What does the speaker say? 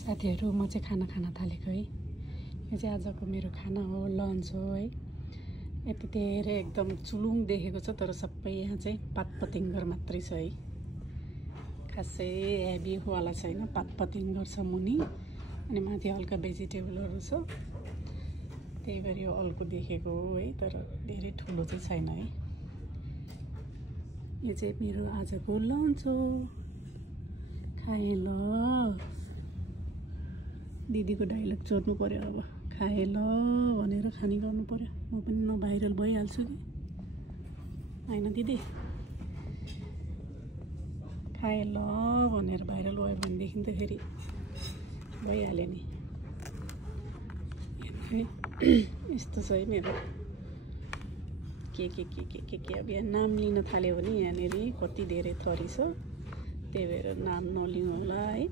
साथीहरु म चाहिँ खाना खान थालेको है। यो चाहिँ आजको मेरो खाना हो, लन्च हो है। यति धेरै एकदम चुलुङ देखेको छ तर सबै यहाँ चाहिँ पातपतिङ्गर मात्रै छ है। खासै हेभी वाला छैन, पातपतिङ्गर छ मुनि अनि माथि हल्का भेजिटेबलहरु छ। त्यही भएर यो अल्को देखेको हो है, तर धेरै ठुलो चाहिँ छैन है। यो चाहिँ मेरो आजको लन्च हो। खाए ल। दिदीको डायलग चोर्नु पर्यो अब। खाए ल भनेर खानी गर्नु पर्यो। म पनि न भाइरल भइहाल्छु कि हैन दिदी। खाए ल भनेर भाइरल भयो भनेदेखि त फेरि भइहाल्यो नि। यस्तो छ है मेरो के अब यहाँ नाम लिन थाल्यो भने यहाँनेरि कति धेरै थरी छ। त्यही भएर नाम नलिउँ होला है।